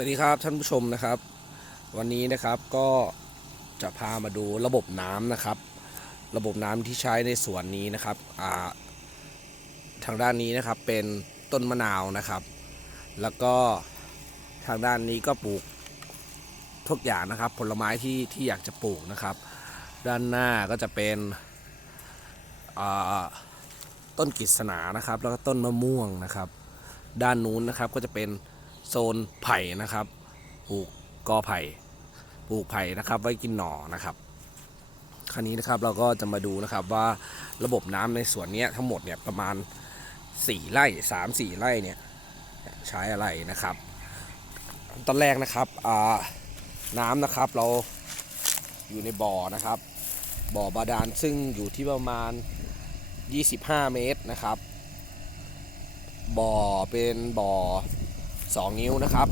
สวัสดีครับท่านผู้ชมนะครับ วันนี้นะครับก็จะพามาดูระบบน้ำนะครับ ระบบน้ำที่ใช้ในสวนนี้นะครับาทางด้านนี้นะครับเป็นต้นมะนาวนะครับ แล้วก็ทางด้านนี้ก็ปลูกทุกอย่างนะครับ ผลไม้ที่ที่อยากจะปลูกนะครับ ด้านหน้าก็จะเป็นต้นกฤษณานะครับ แล้วก็ต้นมะม่วงนะครับ ด้านนู้นนะครับก็จะเป็น โซนไผ่นะครับปลูกกอไผ่ปลูกไผ่นะครับ ไว้กินหน่อนะครับคราวนี้นะครับเราก็จะมาดูนะครับว่าระบบน้ำในสวนเนี้ยทั้งหมดเนี่ยประมาณ 4ไร่3 4ไร่เนี่ยใช้อะไรนะครับ ตอนแรกนะครับอ่าน้ำนะครับเราอยู่ในบ่อนะครับ บ่อบาดาลซึ่งอยู่ที่ประมาณ 25 เมตรนะครับ บ่อเป็นบ่อ 2 นิ้วนะครับ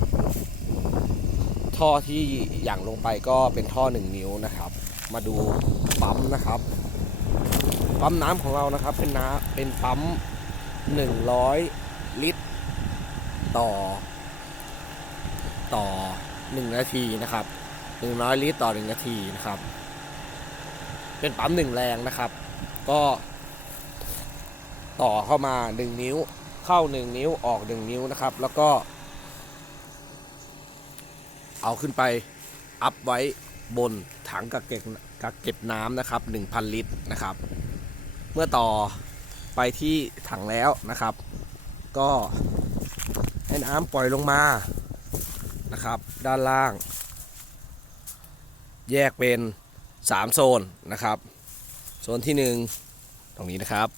ท่อที่อย่างลงไปก็เป็นท่อ 1 นิ้วนะครับ มาดูปั๊มนะครับ ปั๊มน้ำของเรานะครับเป็นน้ำเป็นปั๊ม 100 ลิตร ต่อ ต่อ 1 นาทีนะครับ 100 ลิตรต่อ 1 นาทีนะครับ เป็นปั๊มหนึ่งแรงนะครับ ก็ต่อเข้ามา 1 นิ้ว เข้า 1 นิ้วออก 1 นิ้วนะครับ แล้วก็ เอาขึ้นไปอัพไว้บนถังกักเก็บกักเก็บน้ำนะครับ 1,000 ลิตรนะครับ เมื่อต่อไปที่ถังแล้วนะครับ ก็ให้น้ำปล่อยลงมานะครับ ด้านล่าง แยกเป็น 3 โซนนะครับ โซนที่ 1 ตรงนี้นะครับ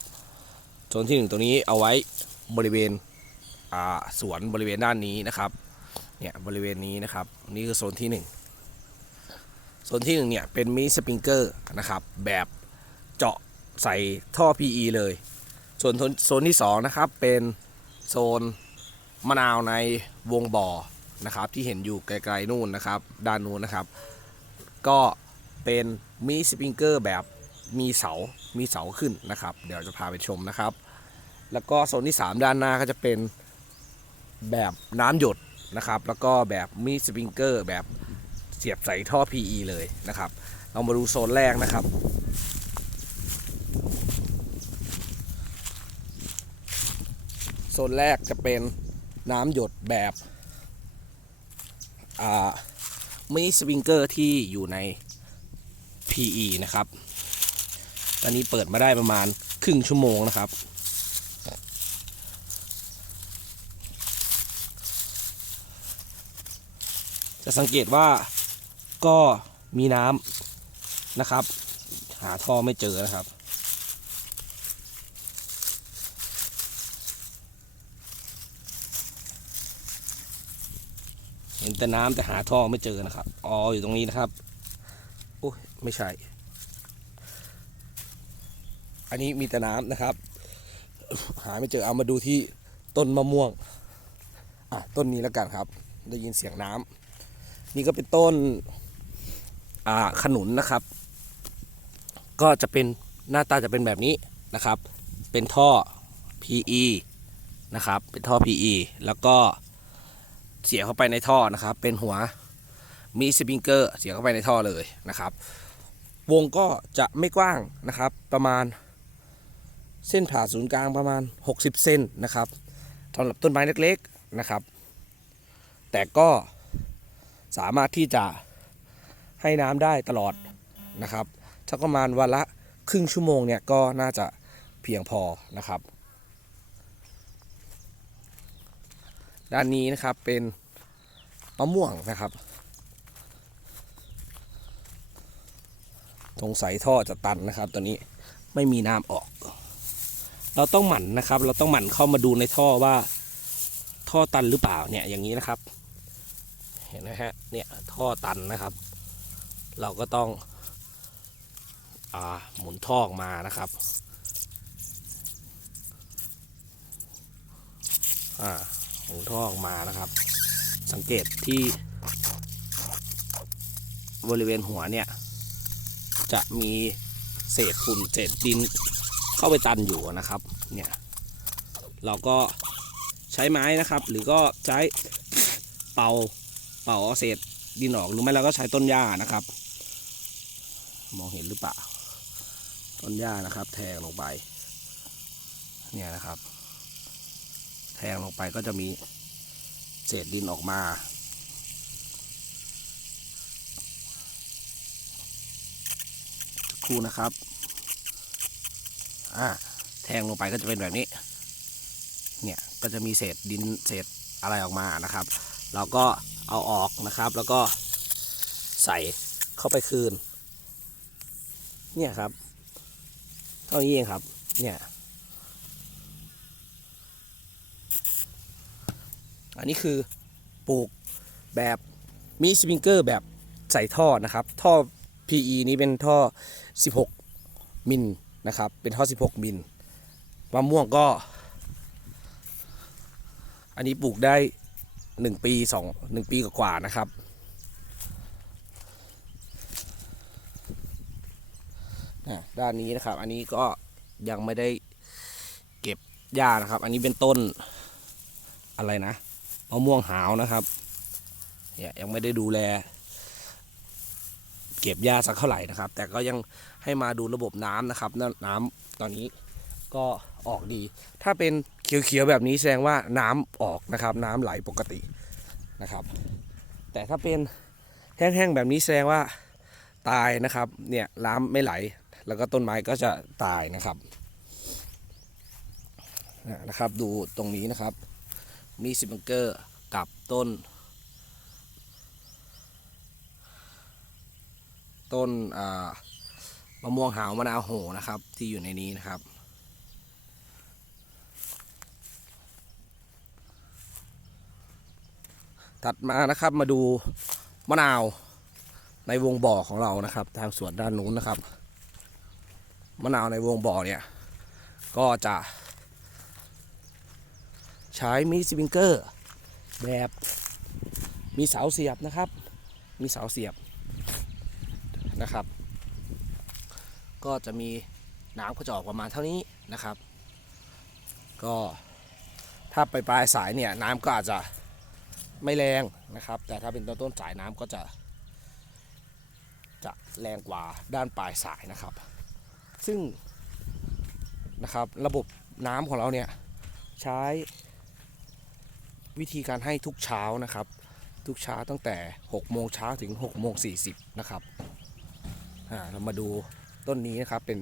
โซนที่ 1 ตรงนี้เอาไว้บริเวณสวนบริเวณด้านนี้นะครับ เนี่ยบริเวณนี้นะครับ นี่คือโซนที่ 1 โซนที่1เนี่ยเป็นมินิสปริงเกอร์นะครับ แบบเจาะใส่ท่อ PE เลย ส่วนโซนโซนที่2นะครับเป็นโซนมะนาวในวงบ่อนะครับที่เห็นอยู่ไกลๆนู่นนะครับ ด้านนู้นนะครับ ก็เป็นมินิสปริงเกอร์แบบมีเสา มีเสาขึ้นนะครับ เดี๋ยวจะพาไปชมนะครับ แล้วก็โซนที่ 3 ด้านหน้าก็จะเป็นแบบน้ำหยด นะครับ แล้วก็แบบมีสปริงเกอร์แบบเสียบใส่ท่อ PE เลยนะครับ เรามาดูโซนแรกนะครับ โซนแรกจะเป็นน้ำหยดแบบมินิสปริงเกอร์ที่อยู่ใน PE นะครับ ตอนนี้เปิดมาได้ประมาณครึ่งชั่วโมงนะครับ จะสังเกตว่าก็มีน้ำนะครับ หาท่อไม่เจอนะครับ เห็นแต่น้ำแต่หาท่อไม่เจอนะครับอ๋ออยู่ตรงนี้นะครับโอ้ยไม่ใช่ อันนี้มีแต่น้ำนะครับ หาไม่เจอเอามาดูที่ต้นมะม่วงอะต้นนี้แล้วกันครับ ได้ยินเสียงน้ำ นี่ก็เป็นต้นขนุนนะครับ ก็จะเป็นหน้าตาจะเป็นแบบนี้นะครับ เป็นท่อ PE นะครับ เป็นท่อ PE แล้วก็เสียบเข้าไปในท่อนะครับ เป็นหัวมีสปริงเกอร์เสียบเข้าไปในท่อเลยนะครับ วงก็จะไม่กว้างนะครับ ประมาณเส้นผ่าศูนย์กลางประมาณ 60 เซนนะครับสำหรับต้นไม้เล็กๆนะครับ แต่ก็ สามารถที่จะให้น้ำได้ตลอดนะครับสักประมาณวันละครึ่งชั่วโมงเนี่ยก็น่าจะเพียงพอนะครับ ด้านนี้นะครับเป็นมะม่วงนะครับสงสัยท่อจะตันนะครับตอนนี้ไม่มีน้ำออก เราต้องหมั่นนะครับ เราต้องหมั่นเข้ามาดูในท่อว่าท่อตันหรือเปล่าเนี่ยอย่างนี้นะครับ เห็นไหมฮะเนี่ยท่อตันนะครับ เราก็ต้องอ่าหมุนท่อออกมานะครับอ่าหมุนท่อออกมานะครับ สังเกตที่บริเวณหัวเนี่ย จะมีเศษฝุ่นเศษดินเข้าไปตันอยู่นะครับเนี่ยเราก็ใช้ไม้นะครับ หรือก็ใช้เป่า เป่าเอาเศษดินออกหรือไม่เราก็ใช้ต้นหญ้านะครับ มองเห็นหรือเปล่า ต้นหญ้านะครับ แทงลงไป เนี่ยนะครับ แทงลงไปก็จะมีเศษดินออกมาครู่นะครับ อ่า แทงลงไปก็จะเป็นแบบนี้ เนี่ย ก็จะมีเศษดินเศษอะไรออกมานะครับ เราก็ เอาออกนะครับ แล้วก็ใส่เข้าไปคืน เนี่ยครับ เท่านี้เองครับ เนี่ย อันนี้คือปลูกแบบมีสปริงเกอร์แบบใส่ท่อนะครับ ท่อ PE นี้เป็นท่อ 16 มิลนะครับ เป็นท่อ 16 มิลมะม่วงก็ อันนี้ปลูกได้ 1ปี2 1ปีกว่าๆนะครับ ด้านนี้นะครับ อันนี้ก็ยังไม่ได้เก็บหญ้านะครับ อันนี้เป็นต้นอะไรนะมะม่วงหาวนะครับเนี่ยยังไม่ได้ดูแล เก็บหญ้าสักเท่าไหร่นะครับ แต่ก็ยังให้มาดูระบบน้ำนะครับ น้ำน้ำตอนนี้ ก็ออกดี ถ้าเป็นเขียวๆแบบนี้แสดงว่าน้ำออกนะครับ น้ำไหลปกตินะครับ แต่ถ้าเป็นแห้งๆแบบนี้แสดงว่าตายนะครับ เนี่ยน้ำไม่ไหล แล้วก็ต้นไม้ก็จะตายนะครับนะครับ ดูตรงนี้นะครับ มีซิบังเกอร์กับต้น ต้นมะม่วงหาวมะนาวโหนะครับ ที่อยู่ในนี้นะครับ ตัดมานะครับมาดูมะนาวในวงบ่อของเรานะครับ ทางสวนด้านนู้นนะครับมะนาวในวงบ่อเนี่ยก็จะ ใช้มีสปริงเกอร์ แบบมีเสาเสียบนะครับ มีเสาเสียบนะครับ ก็จะมีน้ำก็จะออกประมาณเท่านี้นะครับ ก็ถ้าไปปลายสายเนี่ยน้ำก็อาจจะ ไม่แรงนะครับ แต่ถ้าเป็นต้นต้นสายน้ำก็จะ จะแรงกว่าด้านปลายสายนะครับ ซึ่งนะครับระบบน้ำของเราเนี่ยใช้วิธีการให้ทุกเช้านะครับ ทุกเช้าตั้งแต่6โมงเช้าถึง6โมง40นะครับอ่าเรามาดูต้นนี้นะครับเป็น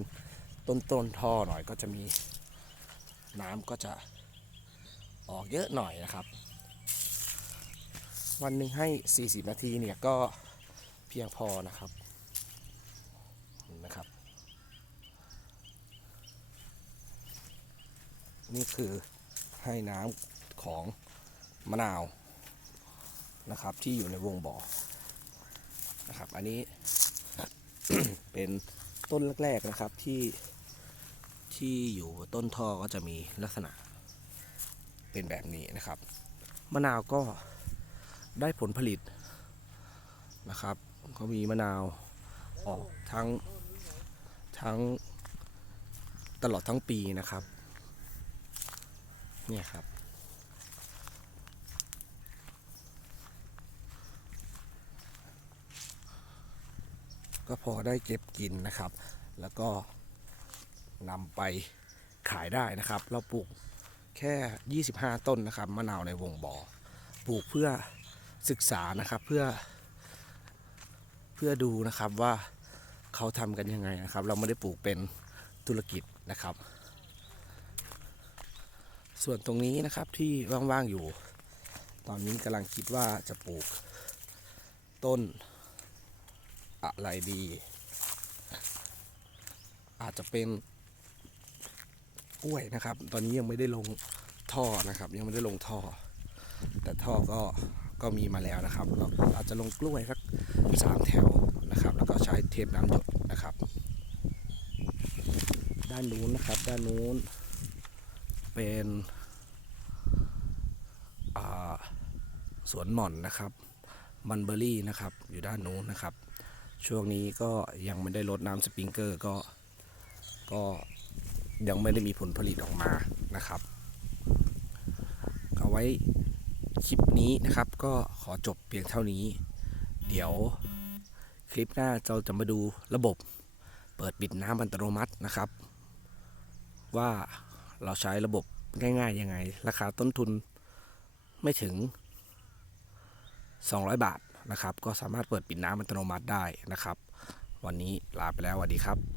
ต้นต้นท่อหน่อยก็จะมีน้ำก็จะออกเยอะหน่อยนะครับ วันหนึ่งให้ 40 นาทีเนี่ยก็เพียงพอนะครับนะครับ นี่คือให้น้ำของมะนาวนะครับที่อยู่ในวงบ่อนะครับ อันนี้เป็นต้นแรก ๆนะครับที่ที่อยู่ต้นท่อก็จะมีลักษณะเป็นแบบนี้นะครับ มะนาวก็ ได้ผลผลิตนะครับก็มีมะนาวออกทั้งทั้งตลอดทั้งปีนะครับเนี่ยครับ ก็พอได้เก็บกินนะครับ แล้วก็นำไปขายได้นะครับ เราปลูกแค่ 25 ต้นนะครับมะนาวในวงบ่อปลูกเพื่อ ศึกษานะครับเพื่อ เพื่อดูนะครับว่าเขาทำกันยังไงนะครับ เราไม่ได้ปลูกเป็นธุรกิจนะครับ ส่วนตรงนี้นะครับที่ว่างๆอยู่ ตอนนี้กำลังคิดว่าจะปลูกต้นอะไรดี อาจจะเป็นกล้วยนะครับ ตอนนี้ยังไม่ได้ลงท่อนะครับ ยังไม่ได้ลงท่อ แต่ท่อก็ ก็มีมาแล้วนะครับ เราอาจจะลงกล้วยสักสามแถวนะครับ แล้วก็ใช้เทปน้ำหยดนะครับ ด้านนู้นนะครับ ด้านนู้นเป็นสวนหม่อนนะครับมันเบอรี่นะครับ อยู่ด้านนู้นนะครับ ช่วงนี้ก็ยังไม่ได้ลดน้ำสปริงเกอร์ก็ก็ยังไม่ได้มีผลผลิตออกมานะครับเอาไว้ คลิปนี้นะครับก็ขอจบเพียงเท่านี้ เดี๋ยวคลิปหน้าเราจะมาดูระบบเปิดปิดน้ำอัตโนมัตินะครับ ว่าเราใช้ระบบง่ายๆยังไง ราคาต้นทุนไม่ถึง 200 บาทนะครับ ก็สามารถเปิดปิดน้ำอัตโนมัติได้นะครับ วันนี้ลาไปแล้วสวัสดีครับ